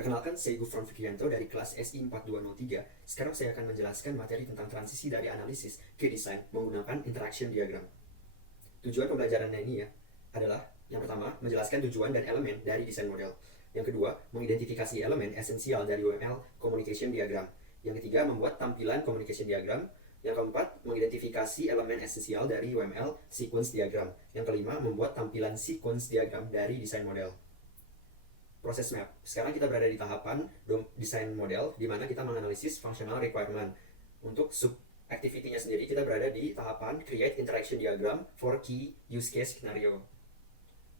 Perkenalkan, saya Gufron Fikrianto dari kelas SI 4203. Sekarang saya akan menjelaskan materi tentang transisi dari analisis ke desain menggunakan interaction diagram. Tujuan pembelajarannya ini adalah yang pertama, menjelaskan tujuan dan elemen dari desain model. Yang kedua, mengidentifikasi elemen esensial dari UML communication diagram. Yang ketiga, membuat tampilan communication diagram. Yang keempat, mengidentifikasi elemen esensial dari UML sequence diagram. Yang kelima, membuat tampilan sequence diagram dari desain model. Proses map. Sekarang kita berada di tahapan desain model, di mana kita menganalisis functional requirement. Untuk sub activity-nya sendiri, kita berada di tahapan create interaction diagram for key use case scenario.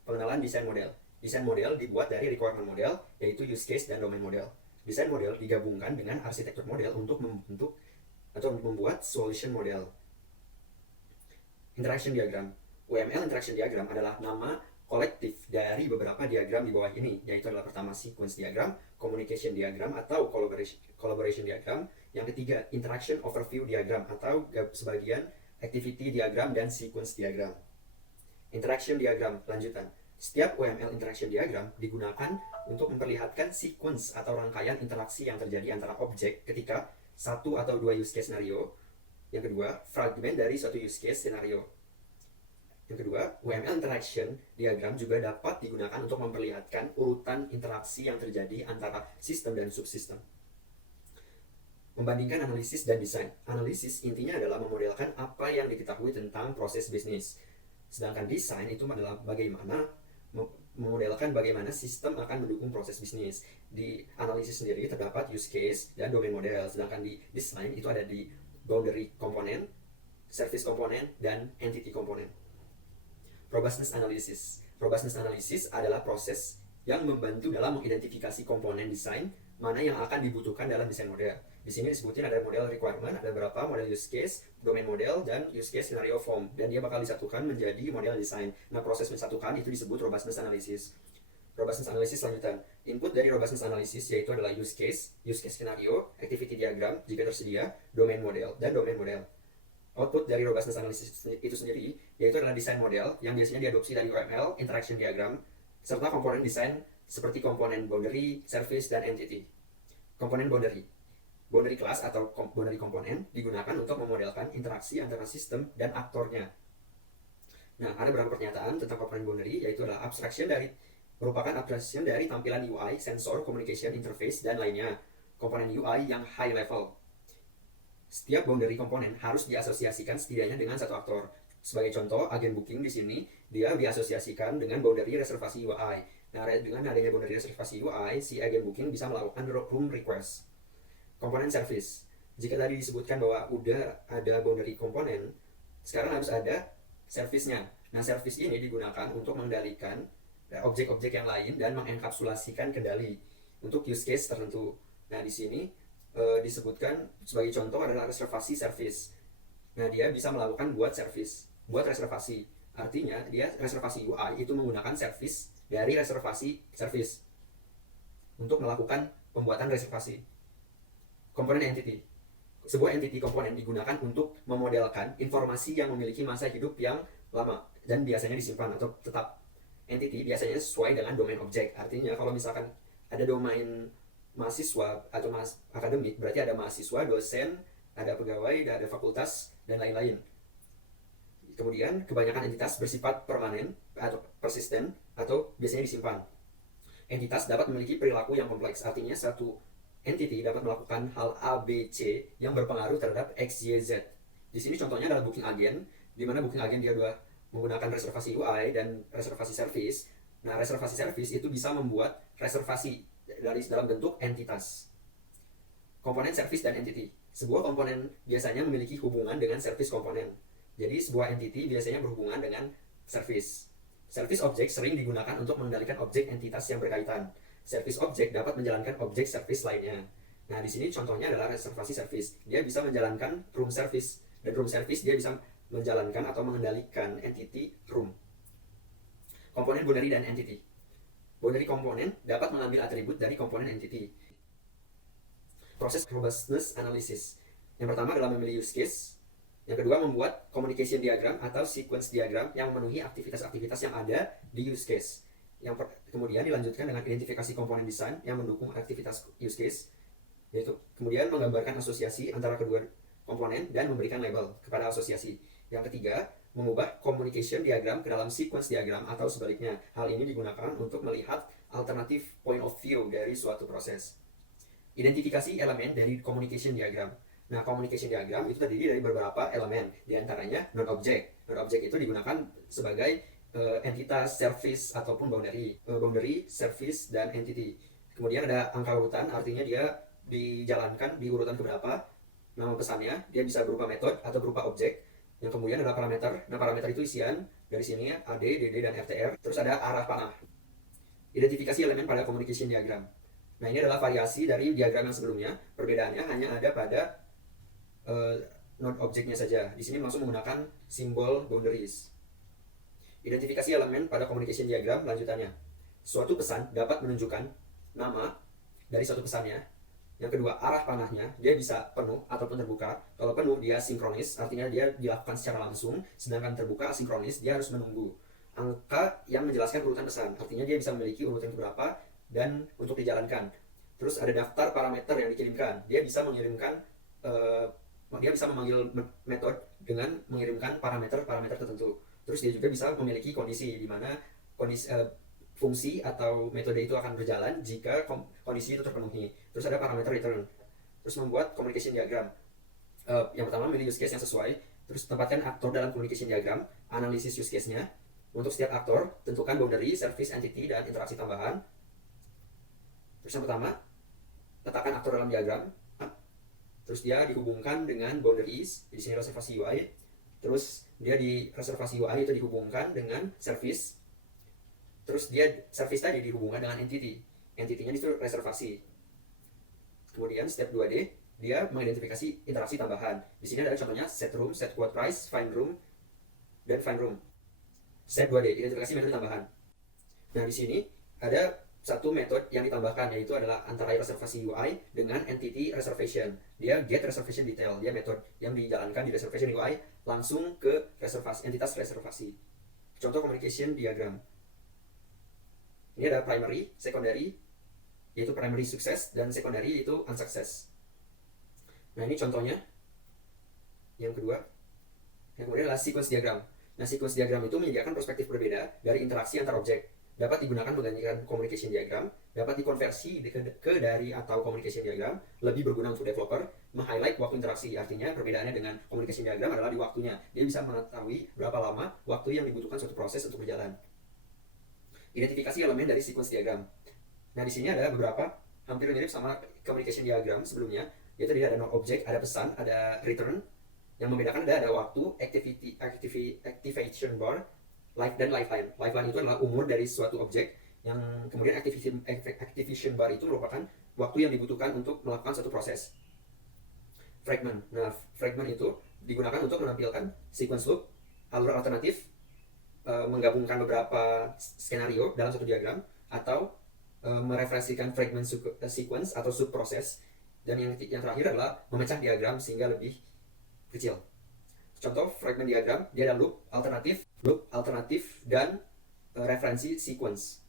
Pengenalan desain model. Desain model dibuat dari requirement model, yaitu use case dan domain model. Desain model digabungkan dengan arsitektur model untuk membentuk atau membuat solution model. Interaction diagram. UML interaction diagram adalah nama kolektif dari beberapa diagram di bawah ini, yaitu adalah pertama sequence diagram, communication diagram atau collaboration diagram, yang ketiga interaction overview diagram atau sebagian activity diagram dan sequence diagram. Interaction diagram lanjutan. Setiap UML interaction diagram digunakan untuk memperlihatkan sequence atau rangkaian interaksi yang terjadi antara objek ketika satu atau dua use case scenario. Yang kedua, fragmen dari suatu use case scenario. Yang kedua, UML interaction diagram juga dapat digunakan untuk memperlihatkan urutan interaksi yang terjadi antara sistem dan subsistem. Membandingkan analisis dan desain. Analisis intinya adalah memodelkan apa yang diketahui tentang proses bisnis. Sedangkan desain itu adalah bagaimana memodelkan bagaimana sistem akan mendukung proses bisnis. Di analisis sendiri terdapat use case dan domain model. Sedangkan di desain itu ada di boundary komponen, service komponen, dan entity komponen. Robustness analysis. Robustness analysis adalah proses yang membantu dalam mengidentifikasi komponen desain mana yang akan dibutuhkan dalam desain model. Di sini disebutin ada model requirement, ada beberapa model use case, domain model, dan use case scenario form. Dan dia bakal disatukan menjadi model desain. Nah, proses mensatukan itu disebut robustness analysis. Robustness analysis lanjutan. Input dari robustness analysis yaitu adalah use case scenario, activity diagram jika tersedia, domain model, dan domain model. Output dari robustness analysis itu sendiri yaitu adalah desain model yang biasanya diadopsi dari UML, interaction diagram, serta komponen desain seperti komponen boundary, service, dan entity. Komponen boundary class atau boundary komponen digunakan untuk memodelkan interaksi antara sistem dan aktornya. Nah, ada beberapa pernyataan tentang komponen boundary, yaitu adalah merupakan abstraction dari tampilan UI, sensor, communication interface, dan lainnya. Komponen UI yang high level. Setiap boundary komponen harus diasosiasikan setidaknya dengan satu aktor. Sebagai contoh, agen booking di sini dia diasosiasikan dengan boundary reservasi UI. Nah, dengan adanya boundary reservasi UI, si agen booking bisa melakukan room request. Komponen service. Jika tadi disebutkan bahwa udah ada boundary komponen, sekarang harus ada service-nya. Nah, service ini digunakan untuk mengendalikan objek-objek yang lain dan mengenkapsulasikan kendali untuk use case tertentu. Nah, di sini disebutkan sebagai contoh adalah reservasi service. Nah, dia bisa melakukan buat reservasi. Artinya dia reservasi UI itu menggunakan service dari reservasi service untuk melakukan pembuatan reservasi. Komponen entity. Sebuah entity komponen digunakan untuk memodelkan informasi yang memiliki masa hidup yang lama dan biasanya disimpan atau tetap. Entity biasanya sesuai dengan domain objek. Artinya kalau misalkan ada domain mahasiswa atau akademik, berarti ada mahasiswa, dosen, ada pegawai, ada fakultas, dan lain-lain. Kemudian kebanyakan entitas bersifat permanen atau persisten atau biasanya disimpan. Entitas dapat memiliki perilaku yang kompleks, artinya satu entity dapat melakukan hal A, B, C yang berpengaruh terhadap X, Y, Z. Di sini contohnya adalah booking agent, di mana booking agent dia sudah menggunakan reservasi UI dan reservasi service. Nah, reservasi service itu bisa membuat reservasi dari dalam bentuk entitas. Komponen service dan entity. Sebuah komponen biasanya memiliki hubungan dengan service komponen. Jadi sebuah entity biasanya berhubungan dengan service. Service object sering digunakan untuk mengendalikan objek entitas yang berkaitan. Service object dapat menjalankan objek service lainnya. Nah, di sini contohnya adalah reservasi service. Dia bisa menjalankan room service, dan room service dia bisa menjalankan atau mengendalikan entity room. Komponen boundary dan entity. Boundary komponen dapat mengambil atribut dari komponen entity. Proses robustness analysis. Yang pertama adalah memilih use case. Yang kedua, membuat communication diagram atau sequence diagram yang memenuhi aktivitas-aktivitas yang ada di use case. Kemudian dilanjutkan dengan identifikasi komponen desain yang mendukung aktivitas use case, yaitu kemudian menggambarkan asosiasi antara kedua komponen dan memberikan label kepada asosiasi. Yang ketiga, mengubah communication diagram ke dalam sequence diagram atau sebaliknya. Hal ini digunakan untuk melihat alternatif point of view dari suatu proses. Identifikasi elemen dari communication diagram. Nah, communication diagram itu terdiri dari beberapa elemen, diantaranya non-object. Non-object itu digunakan sebagai entitas, service, ataupun boundary, service, dan entity. Kemudian ada angka urutan, artinya dia dijalankan di urutan keberapa. Nama pesannya, dia bisa berupa metode atau berupa objek. Yang kemudian ada parameter. Nah, parameter itu isian, dari sini AD, DD, dan RTR. Terus ada arah panah. Identifikasi elemen pada communication diagram. Nah, ini adalah variasi dari diagram yang sebelumnya. Perbedaannya hanya ada pada non-objeknya saja. Di sini langsung menggunakan simbol boundaries. Identifikasi elemen pada communication diagram lanjutannya. Suatu pesan dapat menunjukkan nama dari suatu pesannya. Yang kedua, arah panahnya, dia bisa penuh ataupun terbuka. Kalau penuh, dia sinkronis, artinya dia dilakukan secara langsung. Sedangkan terbuka, asinkronis, dia harus menunggu. Angka yang menjelaskan urutan pesan, artinya dia bisa memiliki urutan berapa dan untuk dijalankan. Terus ada daftar parameter yang dikirimkan. Dia bisa memanggil metode dengan mengirimkan parameter tertentu. Terus dia juga bisa memiliki kondisi di mana fungsi atau metode itu akan berjalan jika kondisi itu terpenuhi. Terus ada parameter return. Terus membuat communication diagram. Yang pertama, memilih use case yang sesuai. Terus tempatkan aktor dalam communication diagram. Analisis use case-nya. Untuk setiap aktor, tentukan boundary, service, entity, dan interaksi tambahan. Terus yang pertama, letakkan aktor dalam diagram. Terus dia dihubungkan dengan boundaries. Di sini reservasi UI. Terus dia di reservasi UI itu dihubungkan dengan service. Terus dia service tadi dihubungkan dengan entity. Entity-nya itu reservasi. Kemudian step 2D, dia mengidentifikasi interaksi tambahan. Di sini ada contohnya set room, set quote price, find room, dan find room. Step 2D, identifikasi metode tambahan. Nah, di sini ada satu metode yang ditambahkan, yaitu adalah antara reservasi UI dengan entity reservation. Dia get reservation detail. Dia metode yang dijalankan di reservation UI langsung ke reservasi, entitas reservasi. Contoh communication diagram. Ini ada primary, secondary, yaitu primary sukses, dan secondary itu unsuccess. Nah, ini contohnya. Yang kedua, yang kemudian adalah sequence diagram. Nah, sequence diagram itu menyediakan perspektif berbeda dari interaksi antar objek. Dapat digunakan menggantikan communication diagram, dapat dikonversi ke dari atau communication diagram, lebih berguna untuk developer, meng-highlight waktu interaksi. Artinya perbedaannya dengan communication diagram adalah di waktunya. Dia bisa mengetahui berapa lama waktu yang dibutuhkan suatu proses untuk berjalan. Identifikasi elemen dari sequence diagram. Nah, di sini ada beberapa hampir mirip sama communication diagram sebelumnya, yaitu dia ada non-object, ada pesan, ada return. Yang membedakan ada waktu, activation bar, life dan lifeline. Lifeline itu adalah umur dari suatu objek, yang kemudian activation bar itu merupakan waktu yang dibutuhkan untuk melakukan suatu proses. Fragment. Nah, fragment itu digunakan untuk menampilkan sequence loop, alur alternatif, menggabungkan beberapa skenario dalam satu diagram, atau mereferensikan fragment sequence atau subproses. Dan yang terakhir adalah memecah diagram sehingga lebih kecil. Contoh fragment diagram, dia ada loop alternatif, dan referensi sequence.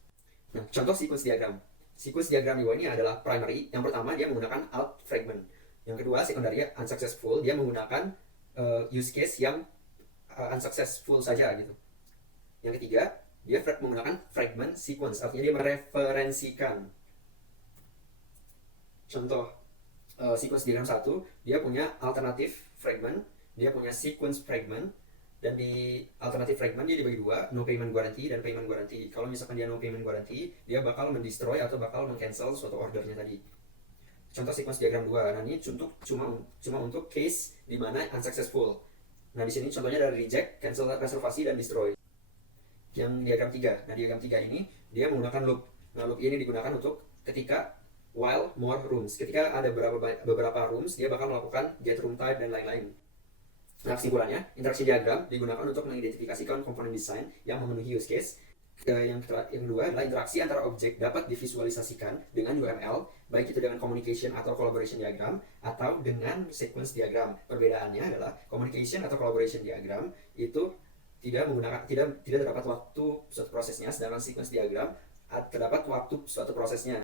Nah, contoh sequence diagram. Sequence diagram ini adalah primary. Yang pertama, dia menggunakan alt fragment. Yang kedua, secondary, unsuccessful. Dia menggunakan use case yang unsuccessful saja gitu. Yang ketiga, dia menggunakan fragment sequence. Artinya dia mereferensikan. Contoh sequence diagram 1, dia punya alternatif fragment, dia punya sequence fragment, dan di alternatif fragment dia dibagi dua, no payment guarantee dan payment guarantee. Kalau misalkan dia no payment guarantee, dia bakal mendestroy atau bakal mengcancel suatu ordernya tadi. Contoh sequence diagram 2. Nah, ini cuma untuk case di mana unsuccessful. Nah, di sini contohnya ada reject, cancel reservasi, dan destroy. Yang diagram 3. Nah, diagram 3 ini dia menggunakan loop. Nah, loop ini digunakan untuk ketika while more rooms. Ketika ada beberapa rooms, dia bakal melakukan get room type dan lain-lain. Nah, kesimpulannya, interaksi diagram digunakan untuk mengidentifikasikan komponen desain yang memenuhi use case. Yang kedua adalah interaksi antara objek dapat divisualisasikan dengan UML, baik itu dengan communication atau collaboration diagram, atau dengan sequence diagram. Perbedaannya adalah communication atau collaboration diagram itu tidak terdapat waktu suatu prosesnya, sedangkan sequence diagram terdapat waktu suatu prosesnya.